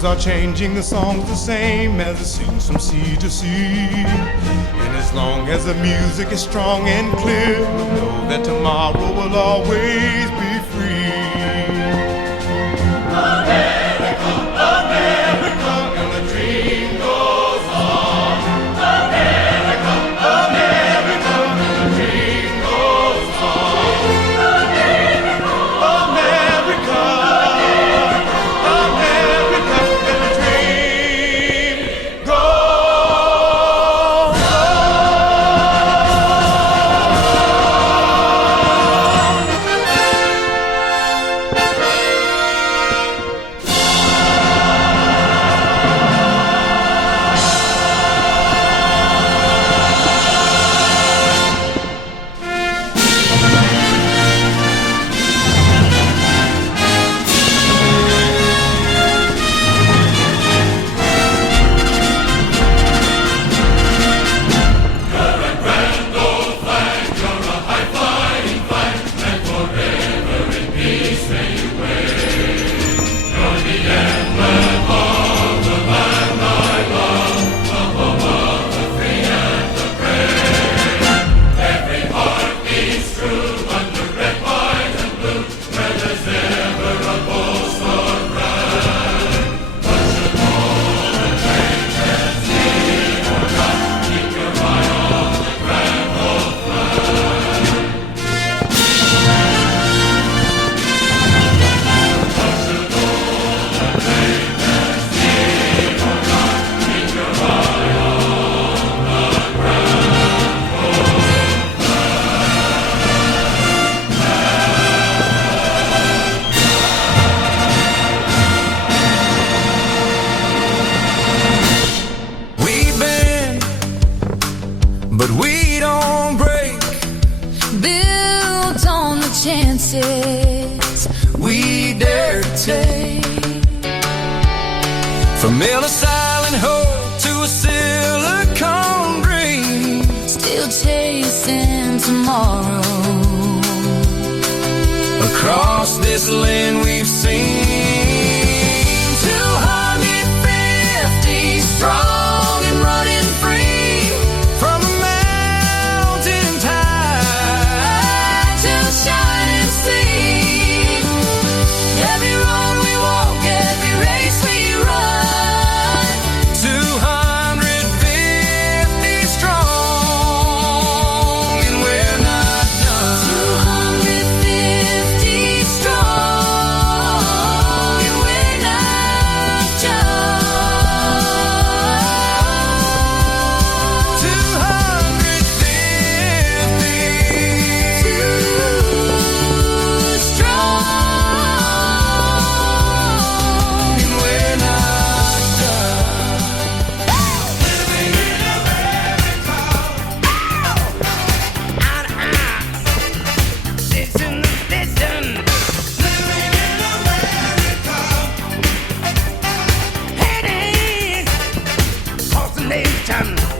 voices are changing, the song's the same as it sings from sea to sea. And as long as the music is strong and clear, we'll know that tomorrow will always be free. America, America, and the dream goes on. America, America, and the dream goes on. America, America, America, and the dream goes on. But we don't break, built on the chances we dare to take. From endless silent hope to a silicone dream, still chasing tomorrow. Across this land we've seen 250 strong and running free. From the mountain tide To shining sea, every road we walk, every race we run, 250 strong, and we're not done. 250 strong, and we're not done. 250 Too strong, and we're not done. Listen, listen. Living in America. Heading across the nation.